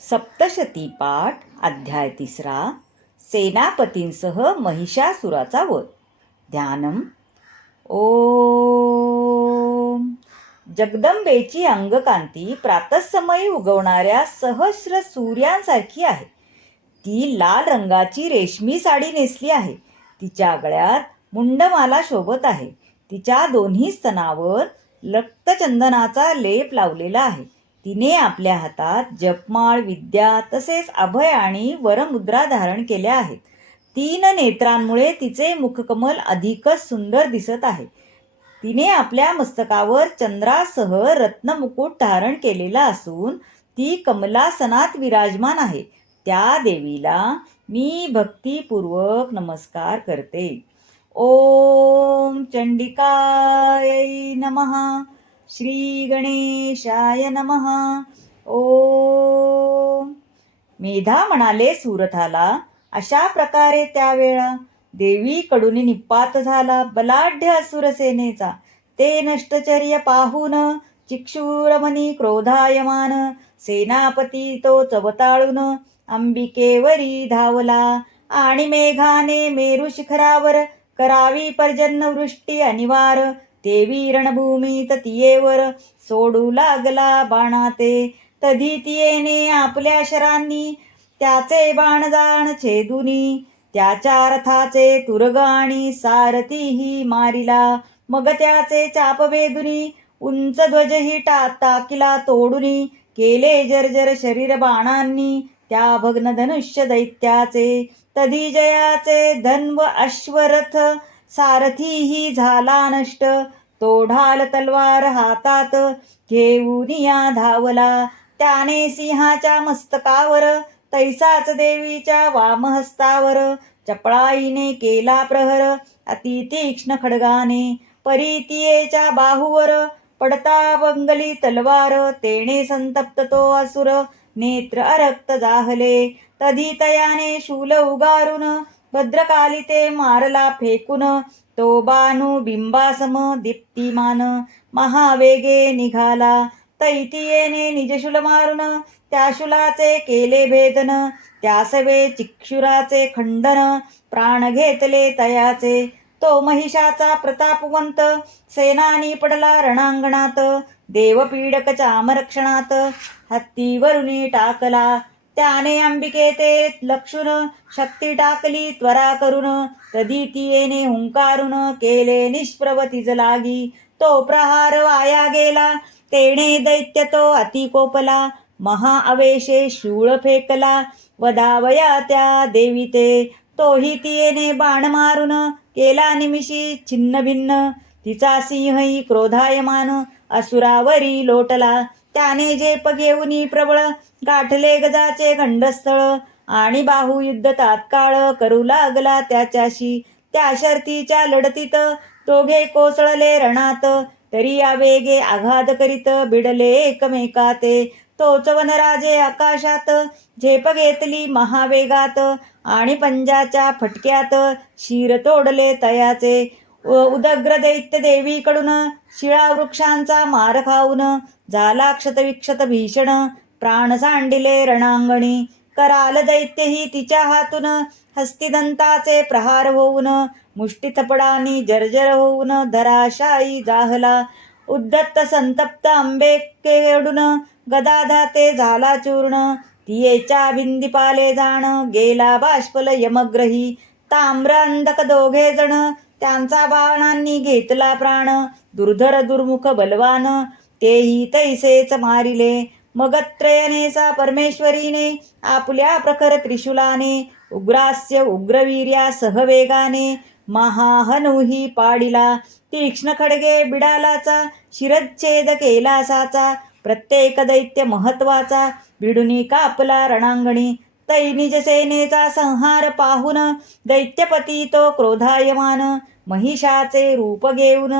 सप्तशती पाठ अध्याय तिसरा सेनापतींसह महिषासुराचा वध. ध्यानम. ओम. जगदंबेची अंगकांती प्रातःसमयी उगवणाऱ्या सहस्र सूर्यांसारखी आहे. ती लाल रंगाची रेशमी साडी नेसली आहे. तिच्या गळ्यात मुंडमाला शोभत आहे. तिच्या दोन्ही स्तनावर रक्तचंदनाचा लेप लावलेला आहे. तिने आपल्या हातात जपमाळ विद्या तसेच अभय आणि वरमुद्रा धारण केल्या आहेत. तीन नेत्रांमुळे तिचे मुखकमल अधिकच सुंदर दिसत आहे. तिने आपल्या मस्तकावर चंद्रासह रत्नमुकुट धारण केलेला असून ती कमलासनात विराजमान आहे. त्या देवीला मी भक्तीपूर्वक नमस्कार करते. ओम चंडिकाय नमः. श्री गणेशाय नमः मेधा म्हणाले सुरथाला अशा प्रकारे त्यावेळा देवीकडून निपात झाला बलाढ्य असुरसेनेचा ते नष्टचर्य पाहून चिक्षुरमणी क्रोधायमान. सेनापती तो चवताळून अंबिकेवरी धावला आणि मेघाने मेरू शिखरावर करावी पर्जन्यवृष्टी अनिवार तेवी रणभूमी तियेवर सोडू लागला बाणाते तधी तियेने आपल्या शरांनी त्याचे बाण जाण छेदुनी. त्याच्या रथाचे तुरग आणि सारथीही मारिला. मग त्याचे चाप वेदुनी उंच ध्वजही टा टाकिला तोडुनी. केले जर्जर शरीर बाणांनी त्या भग्न धनुष्य दैत्याचे. तधी जयाचे धन्व अश्वरथ सारथीही झाला नष्ट. तो ढाल तलवार हातात. घेऊन या धावला. त्याने सिंहाच्या मस्तकावर तैसाच देवीच्या वामहस्तावर चपळाईने केला प्रहर. अति तीक्ष्ण खडगाने परितियेच्या बाहूवर पडता बंगली तलवार तेने संतप्त तो असुर. नेत्र अरक्त जाहले. तधी तयाने शूल उगारून भद्रकाली ते मारला फेकून. तो बानू बिंबासम दीप्तिमान. महावेगे निघाला. तैतियेने निजशूल मारून. त्या शुलाचे केले भेदन. त्यासवे चिक्षुराचे खंडन. प्राण घेतले तयाचे. तो महिषाचा प्रतापवंत. सेनानी पडला रणांगणात. देवपीडक चामरक्षणात. हत्तीवरुनी टाकला. त्याने अंबिके ते लक्षून शक्ती टाकली त्वरा करून तधी तियेने हुंकारून केले निष्प्रवतीज लागी तो प्रहार वाया गेला तेणे दैत्य तो अति कोपला महाअवेशे शूळ फेकला वदावया त्या देवीते. तोही तियेने बाण मारून केला निमिषी छिन्न भिन्न तिचा सिंहही क्रोधायमान असुरावरी लोटला. त्याने जे घेऊनी प्रबळ गाठले गजाचे खंडस्थळ आणि बाहुयुद्ध तात्काळ करू लागला त्याच्याशी. त्या शर्तीच्या लढतीत दोघे कोसळले रणात तरी या वेगे आघात करीत बिडले एकमेकाते. तोच वनराजे आकाशात झेप घेतली महावेगात आणि पंजाच्या फटक्यात शिर तोडले तयाचे. उदग्र दैत्य देवीकडून शिळा वृक्षांचा मार खाऊन झाला क्षतविक्षत भीषण प्राण सांडिले रणांगणी. कराल दैत्यही तिच्या हातून हस्तिदंताचे प्रहार होऊन मुष्टी थपडानी जर्जर होऊन धराशाई जाहला. उद्दत्त संतप्त आंबेकेडून गदाधाते झाला चूर्ण. तियेच्या भिंदीपाले जाण गेला बाष्पल यमग्रही. ताम्र अंधक दोघे जण त्यांचा बाणांनी घेतला प्राण. दुर्धर दुर्मुख बलवान. तेही तैसेच मारिले. मगत्रयनेसा परमेश्वरीने आपल्या प्रखर त्रिशूलाने उग्रास्य उग्रवीर्या सहवेगाने महाहनुही पाडिला. तीक्ष्ण खडगे बिडालाचा शिरच्छेद केलासाचा प्रत्येक दैत्य महत्त्वाचा बिडुनी कापला रणांगणी. तैनिज सेनेचा संहार पाहून दैत्यपती तो क्रोधायमान. महिषाचे रूप घेऊन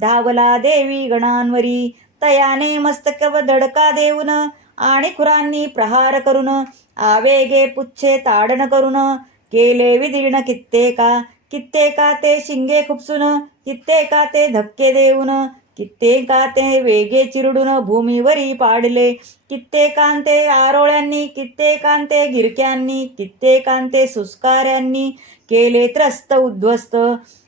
धावला देवी गणांवरी. तयाने मस्तक व दडका देऊन आणि खुरांनी प्रहार करून आवेगे पुच्छे ताडण करून केले विदीर्ण कित्येका कित्येका ते शिंगे खुपसून कित्येका ते धक्के देऊन कित्येकाते वेगे चिरडून भूमीवरी पाडले. कित्येकांते आरोळ्यांनी कित्येकांते गिरक्यांनी कित्येकांते सुस्कार्यांनी केले त्रस्त उद्ध्वस्त.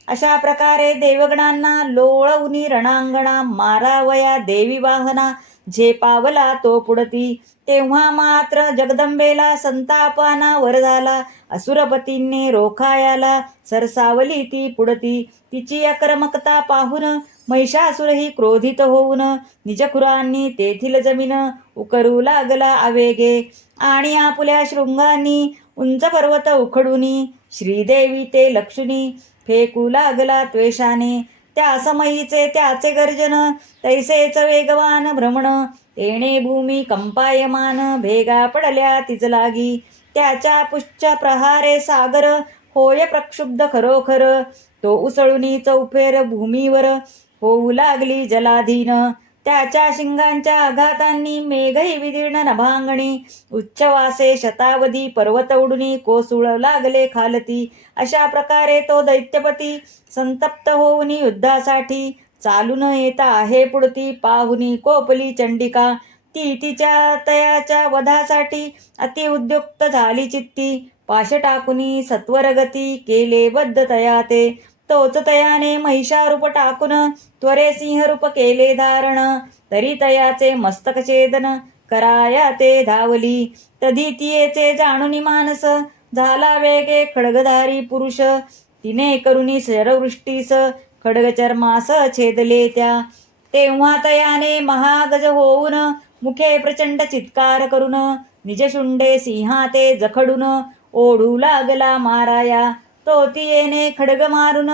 अशा प्रकारे देवगणांना लोळवनी रणांगणा मारावया देवी वाहना झेपावला तो पुढती. तेव्हा मात्र जगदंबेला संतापाना वर झाला. असुरपतींनी रोखायाला सरसावली ती पुढती. तिची अक्रमकता पाहून महिषासुरही क्रोधित होऊन निजखुरांनी तेथील जमीन उकरू लागला आवेगे. आणि आपल्या शृंगांनी उंच पर्वत उखडूनी श्रीदेवी ते लक्ष्मी फेकू लागला त्वेषाने. त्या समयीचे त्याचे गर्जन तैसेच वेगवान भ्रमण. तेणे भूमी कंपायमान भेगा पडल्या तिच लागी त्याच्या पुच्छ प्रहारे सागर होय प्रक्षुब्ध खरोखर. तो उसळुनी चौफेर भूमीवर होऊ लागली जलाधीन. त्याच्या शिंगांच्या आघातांनी मेघही विदीर्ण नभांगणी. उच्चवासे शतावधी पर्वत उडुनी कोसुळ लागले खालती. अशा प्रकारे तो दैत्यपती संतप्त होऊन युद्धासाठी चालून येता आहे पुढती. पाहुनी कोपली चंडिका ती तिच्या तयाच्या वधासाठी अतिउद्युक्त झाली चित्ती. पाश टाकुनी सत्वरगती केले बद्ध तया ते. तोच तयाने महिषारूप टाकून त्वरे सिंहरूप केले धारण तरी तयाचे मस्तक छेदन कराया ते धावली. तधी तियेचे जाणुनी मानस झाला वेगे खडगधारी पुरुष तिने करुनी शरवृष्टीस खड्गचर्मास छेदले त्या. तेव्हा तयाने महागज होऊन मुखे प्रचंड चित्कार करून निजशुंडे सिंहा ते जखडून ओढू लागला माराया. तो तियेने खडग मारून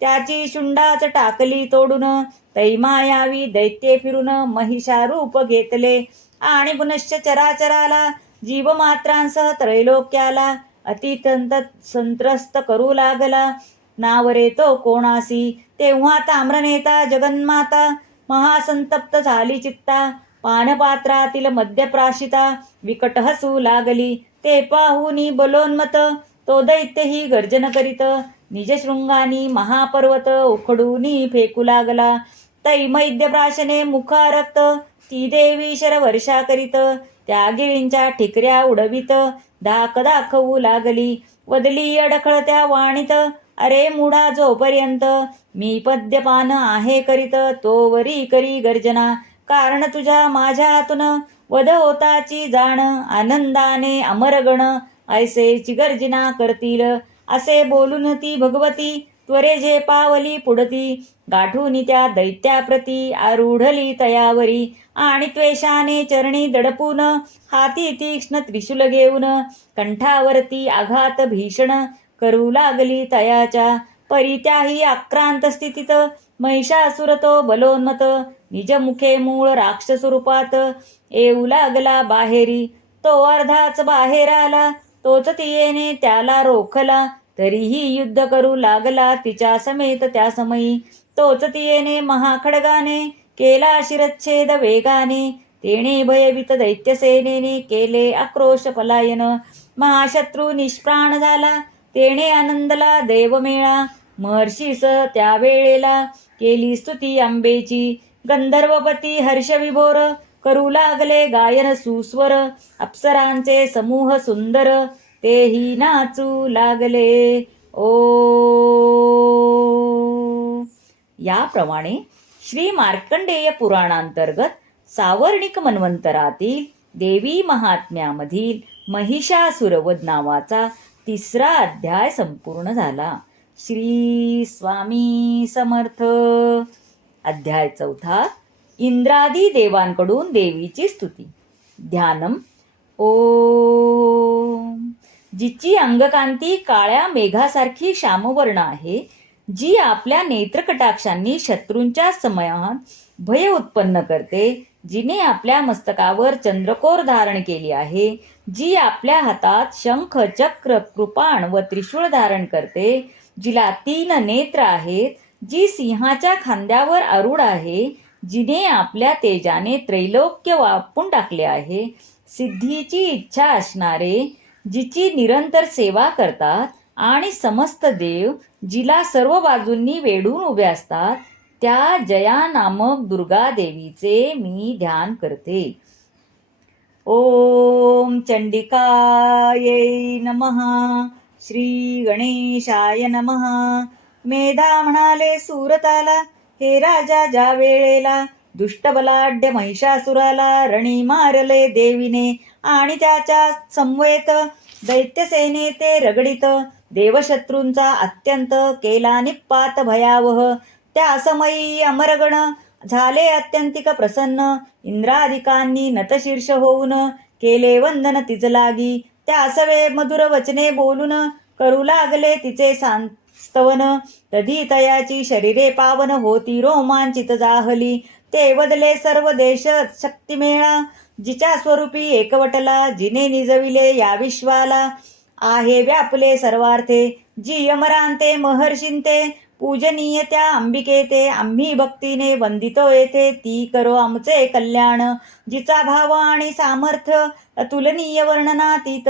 त्याची शुंडाच टाकली तोडून. तैमायावी दैत्ये फिरून महिषारूप घेतले. आणि पुनश्च चराचराला जीवमात्रांसह त्रैलोक्याला अतितंत संत्रस्त करू लागला. नावरे तो कोणासी? तेव्हा ताम्रनेता जगन्माता महासंतप्त झाली चित्ता. पानपात्रातील मध्यप्राशिता विकट हसू लागली. ते पाहुनी बलोन्मत तो दैत्यही गर्जन करीत निजशृंगानी महापर्वत उखडूनी फेकू लागला तैमैद्य प्राशने मुखारक्त ती देवी शर वर्षा करीत त्या गिरींच्या ठिकऱ्या उडवीत धाक दाखवू लागली। वदली अडखळत्या वाणीत अरे मुडा जोपर्यंत मी पद्यपान आहे करीत तोवरी करी गर्जना। कारण तुझ्या माझ्या हातून वध होताची जाण आनंदाने अमरगण ऐसेची गर्जना करतील. असे बोलून ती भगवती त्वरे जे पावली पुढती. गाठून त्या दैत्याप्रती आरूढली तयावरी. आणि त्वेषाने चरणी दडपून हाती तीक्ष्ण त्रिशूल घेऊन कंठावरती आघात भीषण करू लागली तयाच्या. परी त्याही आक्रांत स्थितीत महिषासुर तो बलोन्मत. निजमुखे मूळ राक्षस रूपात येऊ लागला बाहेरी. तो अर्धाच बाहेर आला. तोच तियेने त्याला रोखला. तरीही युद्ध करू लागला तिच्या समेत त्या समयी. तोच तियेने महाखडगाने केला शिरच्छेद वेगाने. तेने भयभीत दैत्यसेनेने केले आक्रोश पलायन. महाशत्रू निष्प्राण झाला. तेने आनंदला देवमेळा महर्षीस त्या वेळेला केली स्तुती आंबेची. गंधर्वपती हर्षविभोर. करू लागले गायन सुस्वर. अप्सरांचे समूह सुंदर तेही नाचू लागले. ओ. याप्रमाणे श्री मार्कंडेय पुराणांतर्गत सावर्णिक मन्वंतरातील देवी महात्म्यामधील महिषासुरवध नावाचा तिसरा अध्याय संपूर्ण झाला. श्री स्वामी समर्थ. अध्याय चौथा इंद्रादी देवांकडून देवीची स्तुती. ध्यानम. ओ जिची अंगकांती काळ्या मेघासारखी श्यामवर्ण आहे जी आपल्या नेत्रकटाक्षांनी शत्रूंच्या समयात भय उत्पन्न करते जिने आपल्या मस्तकावर चंद्रकोर धारण केली आहे जी आपल्या हातात शंख चक्र कृपाण व त्रिशूळ धारण करते जिला तीन नेत्र आहेत जी सिंहाच्या खांद्यावर आरूढ आहे जिने आपल्या तेजाने त्रैलोक्य वापून टाकले आहे. सिद्धीची इच्छा असणारे जिची निरंतर सेवा करतात आणि समस्त देव जिला सर्व बाजूंनी वेढून उभे असतात त्या जया नामक दुर्गा देवीचे मी ध्यान करते. ओम चंडिकायै नमः श्री गणेशाय नमः. मेधा म्हणाले सुरताला हे राजा ज्या वेळेला दुष्टबलाढ्य महिषासुराला रणी मारले देवीने आणि त्याच्या समवेत दैत्यसेने ते रगडित देवशत्रूंचा अत्यंत केला निपात भयावह त्या समयी अमरगण झाले अत्यंतिक प्रसन्न इंद्राधिकांनी नतशीर्ष होऊन केले वंदन तिच लागी त्या सवे मधुर वचने बोलून करू लागले तिचे सांत स्तवन। तधी तयाची शरीरे पावन होती रोमांचित जाहली। ते बदले सर्व देश शक्तिमेळा। जिच्या स्वरूपी एकवटला जिने निजविले या विश्वाला आहे व्यापले सर्वार्थे। जी यमरांते महर्षिंते पूजनीय त्या अंबिके ते आम्ही भक्तीने वंदितो येथे ती करो आमचे कल्याण। जिचा भाव आणि सामर्थ्य अतुलनीय वर्णनातीत।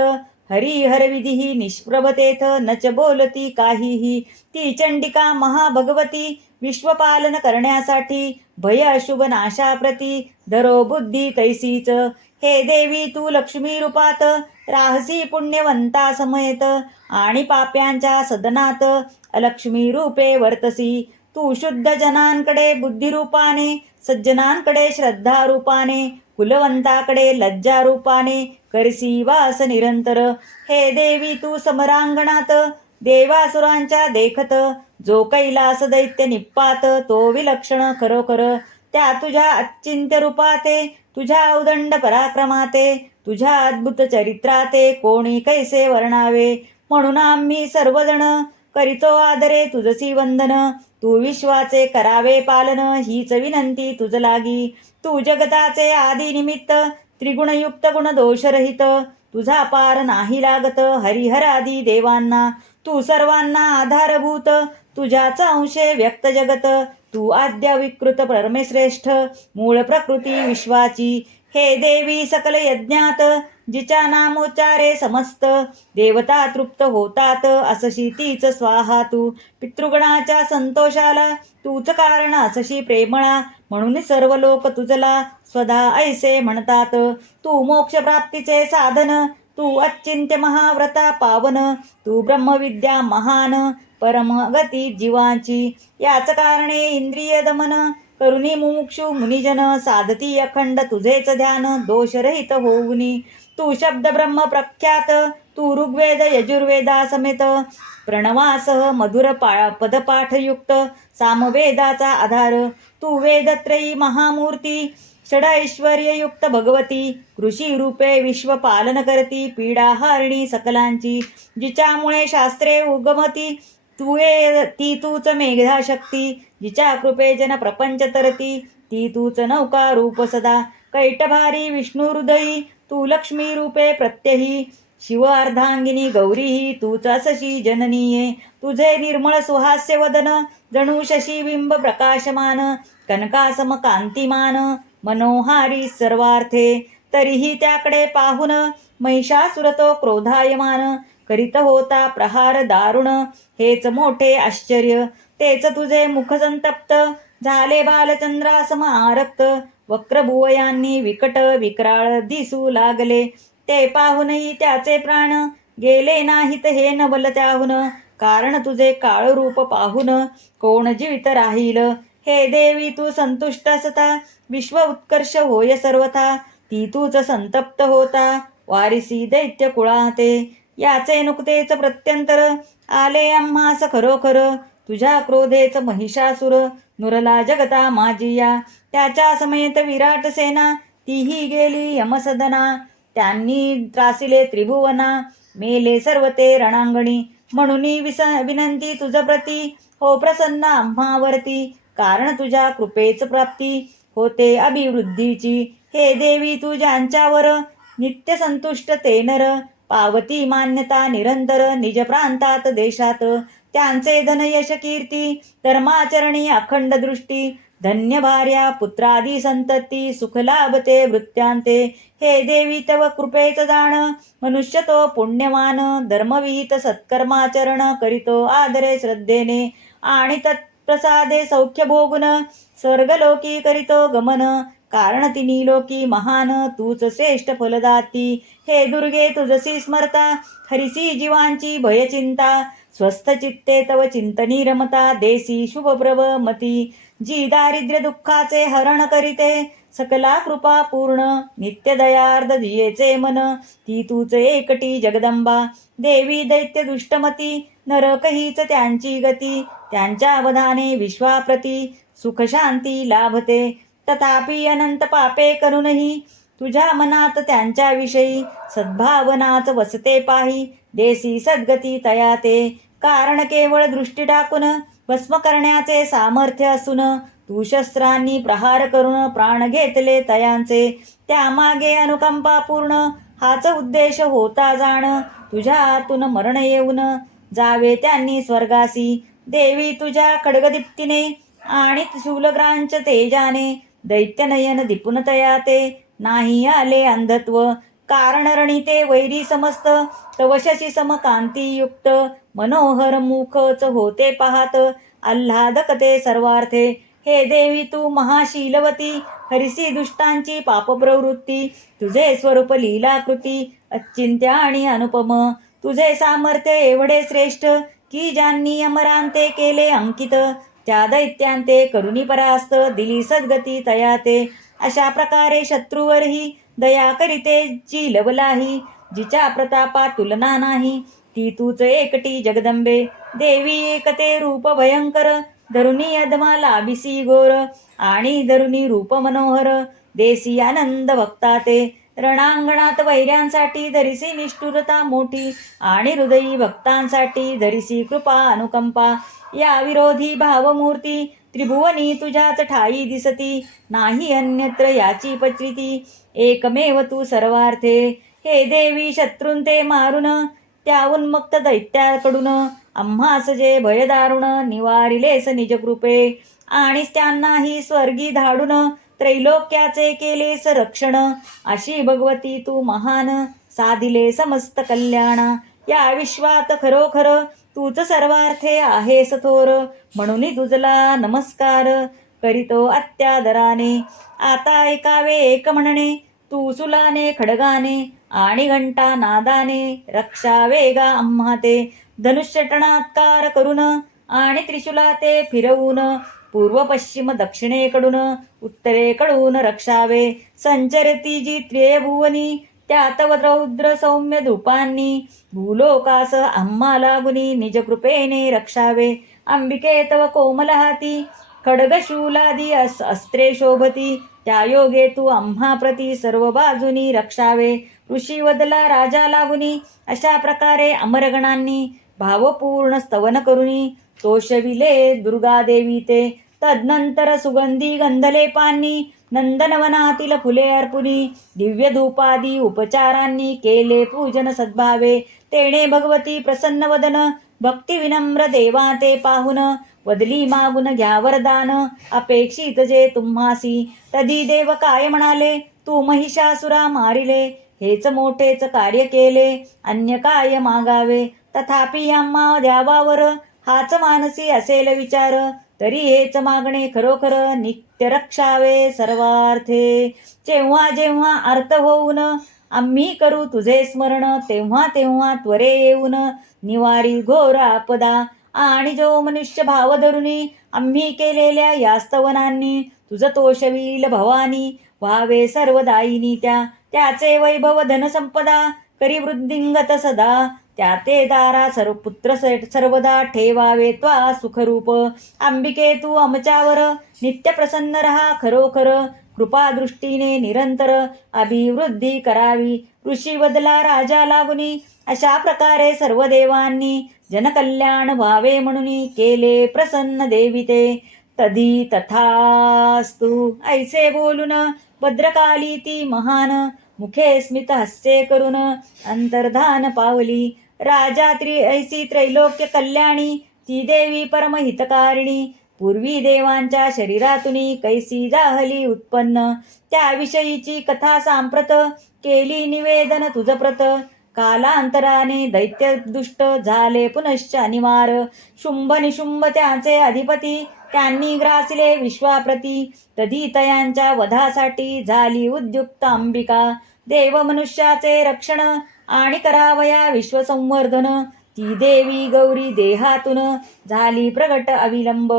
हरिहर विधी निष्प्रभतेथ च बोलती काहीही. ती चंडिका महाभगवती विश्वपालन करण्यासाठी भय अशुभ नाशाप्रती धरो बुद्धी तैसीच हे देवी तू लक्ष्मी रूपात राहसी पुण्यवंता समयत आणि पाप्यांच्या सदनात अलक्ष्मी रूपे वर्तसी. तू शुद्ध जनांकडे बुद्धिरूपाने सज्जनांकडे श्रद्धा रूपाने कुलवंताकडे लज्जा रूपाने करसी वास निरंतर. हे देवी तू समरांगणात देवासुरांच्या देखत. जो कैलास दैत्य निप्पात तो विलक्षण खरोखर. त्या तुझ्या अचिंत्य रूपाते तुझ्या औदंड पराक्रमाते तुझ्या अद्भुत चरित्राते कोणी कैसे वर्णावे? म्हणून आम्ही सर्वजण करीतो आदरे तुझसी वंदन. तू विश्वाचे करावे पालन हीच विनंती तुझ लागी. तू जगताचे आदी निमित्त त्रिगुणयुक्त गुण दोषरहित. तुझा पार नाही लागत हरिहरादी देवांना. तू सर्वांना आधारभूत तुझ्याच अंशे व्यक्त जगत. तू आद्य विकृत परमेश्रेष्ठ मूळ प्रकृती विश्वाची. हे देवी सकल यज्ञात जिच्या नामोच्चारे समस्त. देवता तृप्त होतात असशी तीच स्वाहा तू. पितृगणाच्या संतोषाला तूच कारण असशी प्रेमळा. म्हणून सर्व लोक तुझला स्वदा ऐसे म्हणतात. तू मोक्ष प्राप्तीचे साधन तू अचिंत्य महाव्रता पावन. तू ब्रह्मविद्या महान परमगती जीवाची. याच कारणे इंद्रिय दमन करुणी मुमुक्षु मुनिजन साधती अखंड तुझेच ध्यान दोषरहित होऊनी. तू शब्द ब्रह्म प्रख्यात तू ऋग्वेद यजुर्वेदा समेत. प्रणवासह मधुर पा पदपाठयुक्त सामवेदाचा आधार. तू वेदत्रयी महामूर्ती षडैश्वर्ययुक्त भगवती. कृषी रूपे विश्व पालन करती पीडाहारिणी सकलांची. जिच्यामुळे शास्त्रे उगमती तू ती तूच मेघा शक्ती जिच्या कृपे जन प्रपंच तरती ती तूच नौका रूप सदा। कैटभारी विष्णू हृदयी तू लक्ष्मी रूपे प्रत्यही। शिव अर्धांगिनी गौरीही तूच असशी जननीये। तुझे निर्मळ सुहास्य वदन जणू शशीबिंब प्रकाशमान। कनकासम कांतिमान मनोहारी सर्वार्थे। तरीही त्याकडे पाहून महिषासुरतो क्रोधायमान। करीत होता प्रहार दारुण हेच मोठे आश्चर्य। तेच तुझे मुख संतप्त. झाले बालचंद्रासम आरक्त वक्रभुवयांनी विकट विक्राळ दिसू लागले. ते पाहूनही त्याचे प्राण गेले नाहीत हे नवल त्याहून. कारण तुझे काळ रूप पाहून कोण जीवित राहील? हे देवी तू संतुष्ट असता. विश्व उत्कर्ष होय सर्वथा. ती तूच संतप्त होता. वारिसी दैत्य कुळाते. याचे नुकतेच प्रत्यंतर आले आम्हास खरोखर. तुझ्या क्रोधेच महिषासुर नुरला जगता माझिया त्याच्या समेत विराट सेना तीही गेली यमसदना. त्यांनी त्रासिले त्रिभुवना मेले सर्व ते रणांगणी. म्हणून विस विनंती तुझ प्रती हो प्रसन्न आम्हावरती. कारण तुझ्या कृपेच प्राप्ती होते अभिवृद्धीची. हे देवी तू ज्यांच्यावर नित्य संतुष्ट ते नर पावती मान्यता निरंतर निज प्रांतात देशात. त्यांचे धन यश कीर्ती धर्माचरणी अखंड दृष्टी धन्य भार्या पुत्रादी संतती सुख लाभते हे देवी तव कृपेच जाण मनुष्य तो पुण्यमान धर्मविहित सत्कर्माचरण करीतो आदरे श्रद्धेने. आणि तत्प्रसादे सौख्य भोगुन स्वर्गलोकी करीतो गमन कारण तिनी लोकी महान तूच श्रेष्ठ फलदाती हे दुर्गे तुझसी स्मरता हरिसी जीवांची भयचिंता स्वस्थ चित्ते तव चिंतनी रमता देसी शुभप्रभ मती जी दारिद्र्य दुःखाचे हरण करीते सकला कृपा पूर्ण नित्य दयार्द दियेचे मन ती तूच एकटी जगदंबा देवी दैत्य दुष्टमती नरकहीच त्यांची गती त्यांच्या अवधाने विश्वाप्रती सुख शांती लाभते तथापि अनंत पापे करूनही तुझ्या मनात त्यांच्याविषयी सद्भावनाच वसते पाही. देसी सद्गती तया ते. कारण केवळ दृष्टी टाकून भस्म करण्याचे सामर्थ्य असून तू शस्त्रांनी प्रहार करून प्राण घेतले तयांचे. त्यामागे अनुकंपा पूर्ण हाच उद्देश होता जाण. तुझ्या आतून मरण येऊन जावे त्यांनी स्वर्गासी. देवी तुझ्या खडगदीप्तीने आणि शूलग्रांच तेजाने दैत्यनयन दिपुनतया ते. नाही आले अंधत्व. कारणरणी ते वैरी समस्त. तवशशी समकांतीयुक्त मनोहर मुखच होते पाहत. आल्हादकते सर्वार्थे. हे देवी तू महाशीलवती. हरिसी दुष्टांची पापप्रवृत्ती. तुझे स्वरूप लीलाकृती. अचिंत्य आणि अनुपम. तुझे सामर्थ्य एवढे श्रेष्ठ की ज्यांनी अमरांते केले अंकित. त्या दैत्यांते करुणी परास्त दिली सद्गती तया ते अशा प्रकारे शत्रूवरही दया करीते जी लवलाही जिच्या प्रतापा तुलना नाही ती तूच एकटी जगदंबे. देवी एकते रूप भयंकर धरुणी अधमा बिसी घोर आणि धरुणी रूप मनोहर देसी आनंद भक्ता ते रणांगणात वैऱ्यांसाठी धरिसी निष्ठुरता मोठी आणि हृदयी भक्तांसाठी धरिसी कृपा अनुकंपा. या विरोधी भावमूर्ती त्रिभुवनी तुझ्याच ठाई दिसती. नाही अन्यत्र याची पचरिती एकमेव तू सर्वार्थे. हे देवी शत्रून ते मारून त्याहून मक्त दैत्याकडून. आम्हास जे भयदारुण निवारिलेस निजकृपे आणि त्यांनाही स्वर्गी धाडून त्रैलोक्याचे केलेस रक्षण. अशी भगवती तू महान साधिले समस्त कल्याण. या विश्वात खरोखर तूच सर्वार्थे आहेस थोर. म्हणून तुझला नमस्कार करीतो अत्यादराने. आता ऐकावे एक म्हणणे तू सुलाने खडगाने आणि घंटा नादाने रक्षा वेगा आम्हा ते धनुष्यटणात्कार करून आणि त्रिशूला ते फिरवून पूर्व पश्चिम दक्षिणेकडून उत्तरेकडून रक्षावे. संचरती जी त्रिये भुवनी रौद्र सौम्य धूपांनी भूलोकास आम्हा लागुनी निजकृपेने रक्षावे अंबिके तव कोमल हाती खडगशूलादी अस अस्त्रे शोभती त्या योगे तू आम्हा प्रती सर्व बाजूनी रक्षावे ऋषी वदला राजा लागुनी अशा प्रकारे अमरगणांनी भावपूर्ण स्तवन करुनी तोषविले दुर्गादेवी ते तदनंतर सुगंधी गंधलेपांनी नंदनवनातील फुले अर्पुनी दिव्य धूपादी उपचारांनी केले पूजन सद्भावे. तेणे भगवती प्रसन्न वदन भक्ती विनम्र देवा ते पाहुन वदली मागून घ्या वरदान अपेक्षित जे तुम्हासी. तदी देव काय म्हणाले? तू महिषासुरा मारिले. हेच मोठेच कार्य केले अन्य काय मागावे? तथापि आम्हा द्यावावर हाच मानसी असेल विचार. तरी हेच मागणे खरोखर ते रक्षावे सर्वार्थे. जेव्हा जेव्हा अर्थ होऊन आम्ही करू तुझे स्मरण तेव्हा तेव्हा त्वरे येऊन निवारी घोर आपदा आणि जो मनुष्य भाव धरुनी आम्ही केलेल्या या स्तवनांनी तुझ तोषवील भवानी व्हावे सर्वदायिनी त्या. त्याचे वैभव धनसंपदा करी वृद्धिंगत सदा. त्या ते दारा सर्व पुत्र सर्वदा ठेवावे त्वा सुखरूप. अंबिके तू आमच्यावर नित्य प्रसन्न रहा खरोखर. कृपा दृष्टीने निरंतर अभिवृद्धी करावी. ऋषी बदला राजा लागुनी अशा प्रकारे सर्व देवांनी जनकल्याण व्हावे म्हणून केले प्रसन्न देवी ते. तधी तथास्तु ऐसे बोलून भद्रकाली ती महान मुखे स्मित हास्य करून अंतर्धान पावली. राजा त्रि ऐसी त्रैलोक्य कल्याणी ती देवी परमहितकारिणी. पूर्वी देवांच्या शरीरातून कैसी जाहली उत्पन्न. त्याविषयीची कथा सांप्रत केली निवेदन तुझप्रत कालांतराने दैत्य दुष्ट झाले पुनश्च अनिवार. शुंभ निशुंभ त्यांचे अधिपती त्यांनी ग्रासिले विश्वाप्रती. तधी तयांच्या वधासाठी झाली उद्युक्त अंबिका. देव मनुष्याचे रक्षण आणि करावया विश्वसंवर्धन. ती देवी गौरी देहातून झाली प्रगट अविलंब.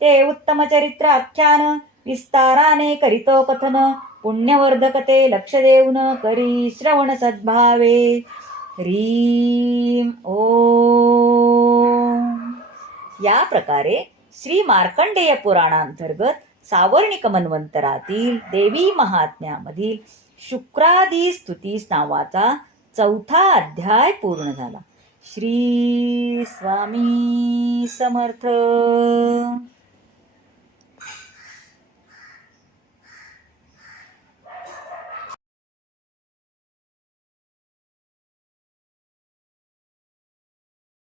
ते उत्तम चरित्र आख्यान विस्ताराने करितो कथन. पुण्यवर्धकते लक्ष देऊन करी श्रवण सद्भावे. ह्रीम ओ या प्रकारे श्री मार्कंडेय पुराणांतर्गत सावर्णिक मन्वंतरातील देवी महात्म्यामधील शुक्रादी स्तुतीस नावाचा चौथा अध्याय पूर्ण झाला. श्री स्वामी समर्थ.